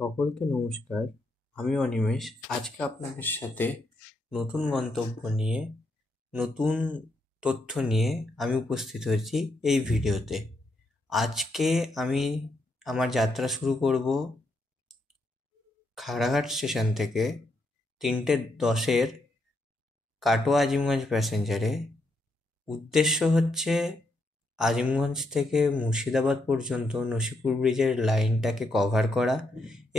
সকলকে নমস্কার। আমি অনিমেষ। আজকে আপনাদের সাথে নতুন গন্তব্য নিয়ে, নতুন তথ্য নিয়ে আমি উপস্থিত হয়েছি এই ভিডিওতে। আজকে আমি আমার যাত্রা শুরু করব খাগড়াঘাট স্টেশন থেকে 3:10 কাটোয়া আজিমগঞ্জ প্যাসেঞ্জারে। উদ্দেশ্য হচ্ছে আজিমগঞ্জ থেকে মুর্শিদাবাদ পর্যন্ত নসিপুর ব্রিজের লাইনটাকে কভার করা,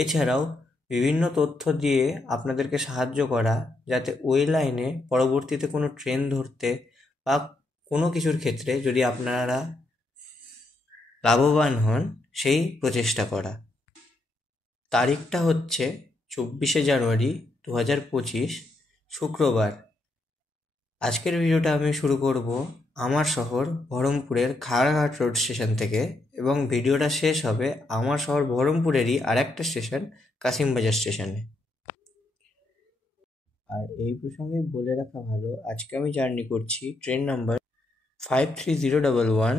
এছাড়াও বিভিন্ন তথ্য দিয়ে আপনাদেরকে সাহায্য করা, যাতে ওই লাইনে পরবর্তীতে কোনো ট্রেন ধরতে বা কোনো কিছুর ক্ষেত্রে যদি আপনারা লাভবান হন সেই প্রচেষ্টা করা। তারিখটা হচ্ছে 24শে জানুয়ারি 2025 শুক্রবার। আজকের ভিডিওটা আমি শুরু করব আমার শহর বহরমপুরের খাগড়াঘাট রোড স্টেশন থেকে, এবং ভিডিওটা শেষ হবে আমার শহর বহরমপুরেরই আরেকটা স্টেশন কাশিমবাজার স্টেশনে। আর এই প্রসঙ্গে বলে রাখা ভালো, আজকে আমি জার্নি করছি ট্রেন নাম্বার 53011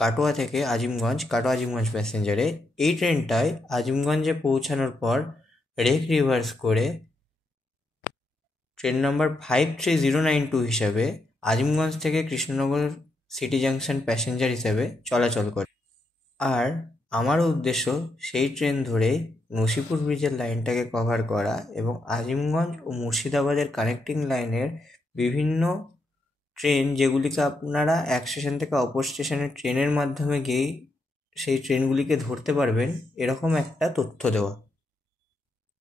কাটোয়া থেকে আজিমগঞ্জ, কাটোয়া আজিমগঞ্জ প্যাসেঞ্জারে। এই ট্রেনটায় আজিমগঞ্জে পৌঁছানোর পর রেক রিভার্স করে ট্রেন নাম্বার 53092 হিসাবে আজিমগঞ্জ থেকে কৃষ্ণনগর সিটি জাংশন প্যাসেঞ্জার হিসাবে চলাচল করে। আর আমার উদ্দেশ্য সেই ট্রেন ধরে নসিপুর ব্রিজের লাইনটাকে কভার করা এবং আজিমগঞ্জ ও মুর্শিদাবাদের কানেক্টিং লাইনের বিভিন্ন ট্রেন, যেগুলিকে আপনারা এক স্টেশন থেকে অপর স্টেশনে ট্রেনের মাধ্যমে গিয়েই সেই ট্রেনগুলিকে ধরতে পারবেন, এরকম একটা তথ্য দেওয়া।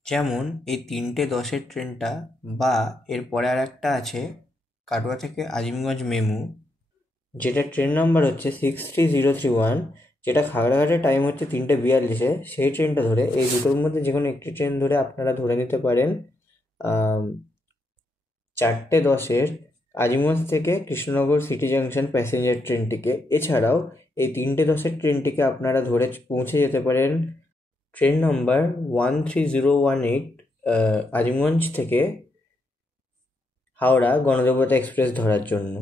যেমন এই 3:10 ট্রেনটা, বা এরপরে আর একটা আছে কাটোয়া থেকে আজিমগঞ্জ মেমু, যেটা ট্রেন নাম্বার হচ্ছে 63031, যেটা খাগড়াঘাটের টাইম হচ্ছে 3:42, সেই ট্রেনটা ধরে এই দুটোর মধ্যে যে কোনো একটি ট্রেন ধরে আপনারা ধরে নিতে পারেন 4:10 আজিমগঞ্জ থেকে কৃষ্ণনগর সিটি জাংশন প্যাসেঞ্জার ট্রেনটিকে। এছাড়াও এই 3:10 ট্রেনটিকে আপনারা ধরে পৌঁছে যেতে পারেন ট্রেন নাম্বার 13018 আজিমগঞ্জ থেকে হাওড়া গণদেবতা এক্সপ্রেস ধরার জন্য।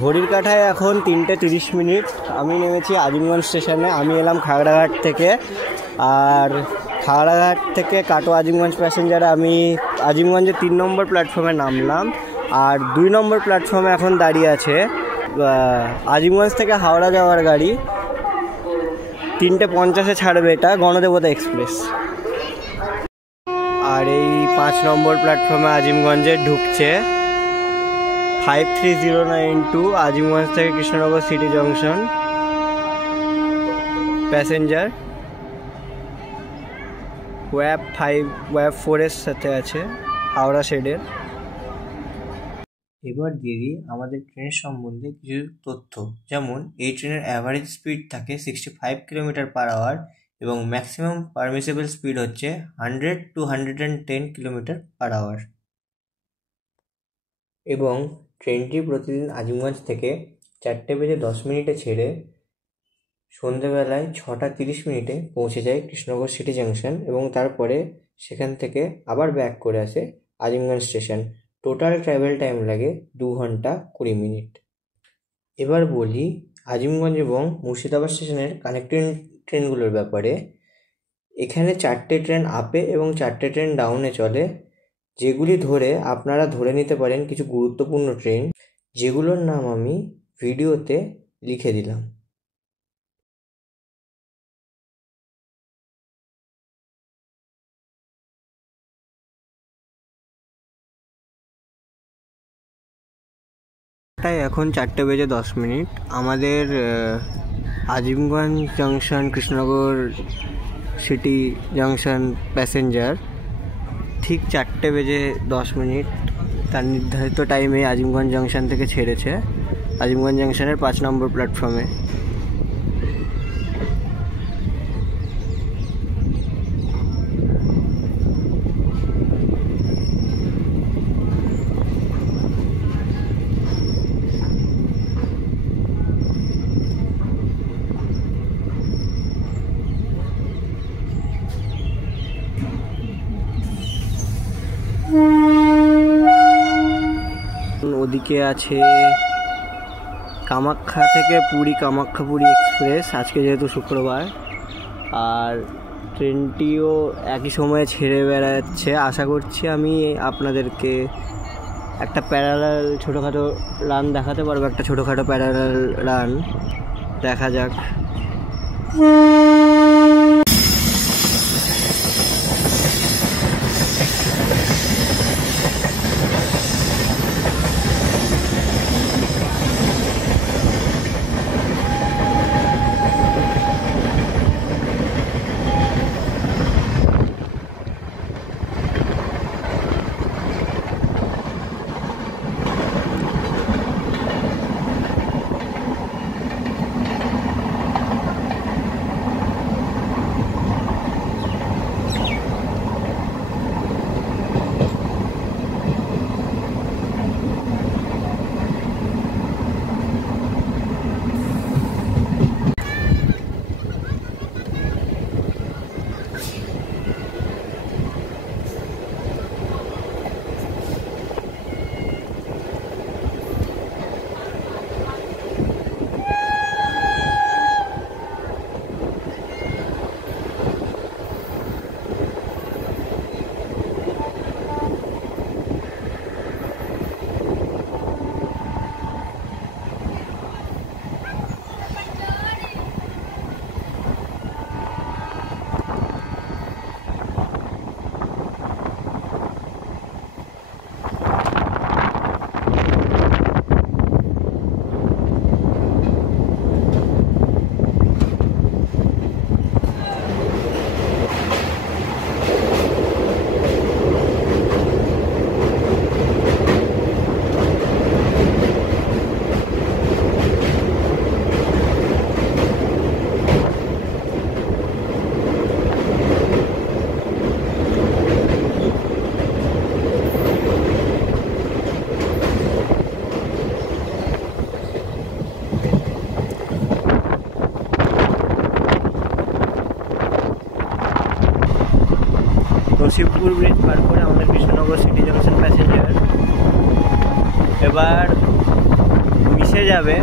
ঘড়ির কাঁটায় এখন 3:30। আমি নেমেছি আজিমগঞ্জ স্টেশনে। আমি এলাম খাগড়াঘাট থেকে, আর খাগড়াঘাট থেকে কাটোয়া আজিমগঞ্জ প্যাসেঞ্জারে আমি আজিমগঞ্জের 3 নম্বর প্ল্যাটফর্মে নামলাম। আর 2 নম্বর প্ল্যাটফর্মে এখন দাঁড়িয়ে আছে আজিমগঞ্জ থেকে হাওড়া যাওয়ার গাড়ি। 3:50 ছাড়বে এটা, গণদেবতা এক্সপ্রেস। আর এই 5 নম্বর প্ল্যাটফর্মে আজিমগঞ্জে ঢুকছে 53092 আজিমগঞ্জ থেকে কৃষ্ণনগর সিটি জংশন প্যাসেঞ্জার। ওয়াব 4-এর সাথে আছে হাওড়া শেডের। এবার দিয়ে দিই আমাদের ট্রেনের সম্বন্ধে কিছু তথ্য। যেমন এই ট্রেনের অ্যাভারেজ স্পিড থাকে 65 km/h এবং ম্যাক্সিমাম পারমিসেবল স্পিড হচ্ছে 100 to 110 km/h। এবং ট্রেনটি প্রতিদিন আজিমগঞ্জ থেকে 4:10 ছেড়ে সন্ধেবেলায় 6:30 পৌঁছে যায় কৃষ্ণনগর সিটি জাংশন, এবং তারপরে সেখান থেকে আবার ব্যাক করে আসে Azimganj station. Total travel time লাগে 2 ঘন্টা 20 মিনিট। এবার বলি আজিমগঞ্জ এবং মুর্শিদাবাদ স্টেশনের কানেক্টিং ট্রেনগুলোর ব্যাপারে। এখানে 4টে ট্রেন আপে এবং 4টে ট্রেন ডাউনে চলে, যেগুলি ধরে আপনারা ধরে নিতে পারেন কিছু গুরুত্বপূর্ণ ট্রেন, যেগুলোর নাম আমি ভিডিওতে লিখে দিলাম। ঘড়িকাঁটায় এখন 4:10 আমাদের Azimganj junction Krishnanagar city junction passenger ঠিক 4:10 তার নির্ধারিত টাইমে আজিমগঞ্জ জাংশন থেকে ছেড়েছে আজিমগঞ্জ জাংশনের 5 নম্বর প্ল্যাটফর্মে। ওদিকে আছে কামাখ্যা থেকে পুরী, কামাখ্যা পুরী এক্সপ্রেস, আজকে যেহেতু শুক্রবার, আর ট্রেনটিও একই সময়ে ছেড়ে বেড়াচ্ছে। আশা করছি আমি আপনাদেরকে একটা প্যারালাল ছোটোখাটো রান দেখাতে পারবো, একটা ছোটোখাটো প্যারালাল রান। দেখা যাক। নসিবপুর ব্রিজ পার করে আমাদের কৃষ্ণনগর সিটি জাংশন প্যাসেঞ্জার এবার মিশে যাবে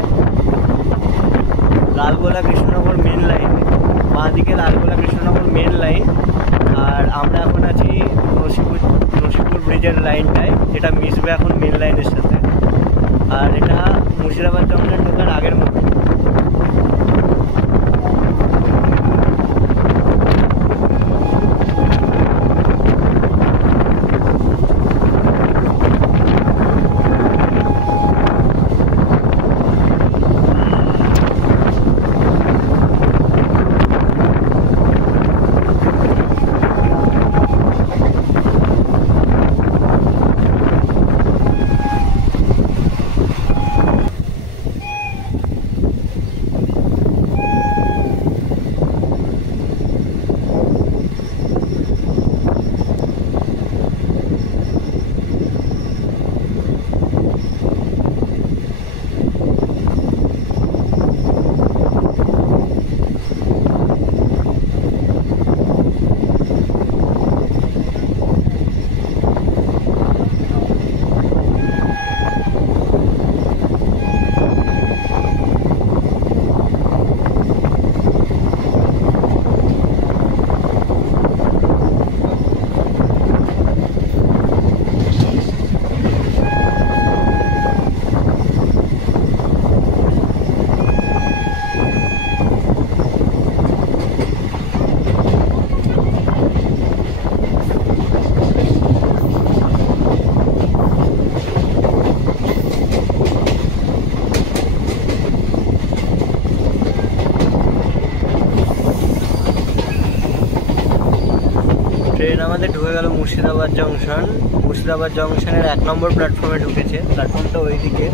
লালগোলা কৃষ্ণনগর মেন লাইন, বাঁ দিকে লালগোলা কৃষ্ণনগর মেন লাইন, আর আমরা এখন আছি নসিবপুর ব্রিজের লাইনটায়, যেটা মিশবে এখন মেন লাইনের সাথে। আর এটা মুর্শিদাবাদ জংশন ঢোকার আগের মতো। আমাদের ঢুকে গেল মুর্শিদাবাদ জংশন। মুর্শিদাবাদ জংশনের 1 নম্বর প্ল্যাটফর্মে ঢুকেছে। প্ল্যাটফর্মটা ওইদিকে,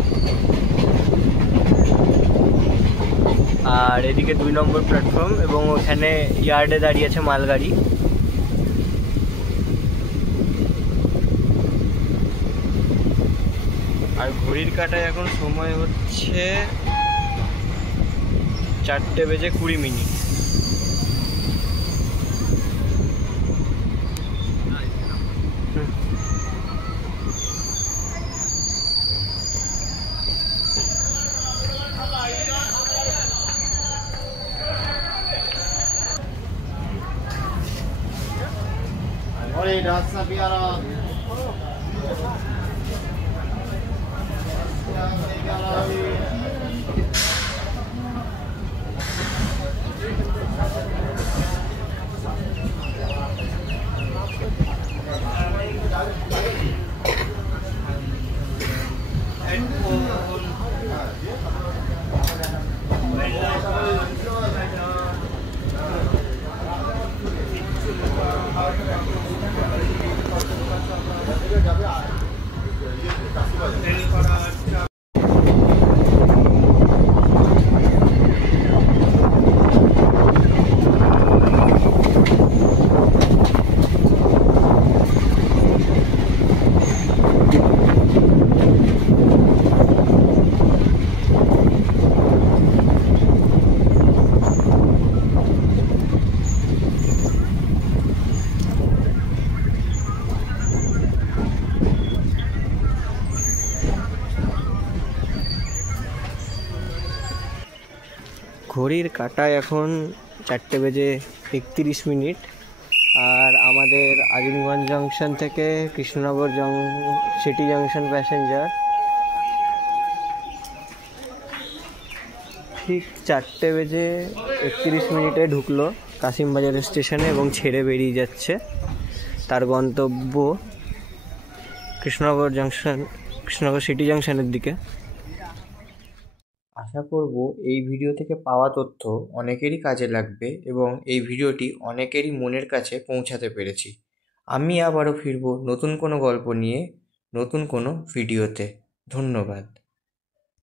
আর এদিকে 2 নম্বর প্ল্যাটফর্ম, এবং ওখানে ইয়ার্ডে দাঁড়িয়েছে মালগাড়ি। আর ঘড়ির কাঁটায় এখন সময় হচ্ছে 4:20। ঘড়ির কাঁটায় এখন 4:31। আর আমাদের আজিমগঞ্জ জংশন থেকে কৃষ্ণনগর সিটি জাংশন প্যাসেঞ্জার ঠিক 4:31 ঢুকলো কাশিমবাজার স্টেশনে এবং ছেড়ে বেরিয়ে যাচ্ছে তার গন্তব্য কৃষ্ণনগর সিটি জাংশনের দিকে। আশা করব এই ভিডিও থেকে পাওয়া তথ্য অনেকেরই কাজে লাগবে এবং এই ভিডিওটি অনেকেরই মনের কাছে পৌঁছাতে পেরেছি। আমি আবারও ফিরব নতুন কোনো গল্প নিয়ে, নতুন কোনো ভিডিওতে। ধন্যবাদ।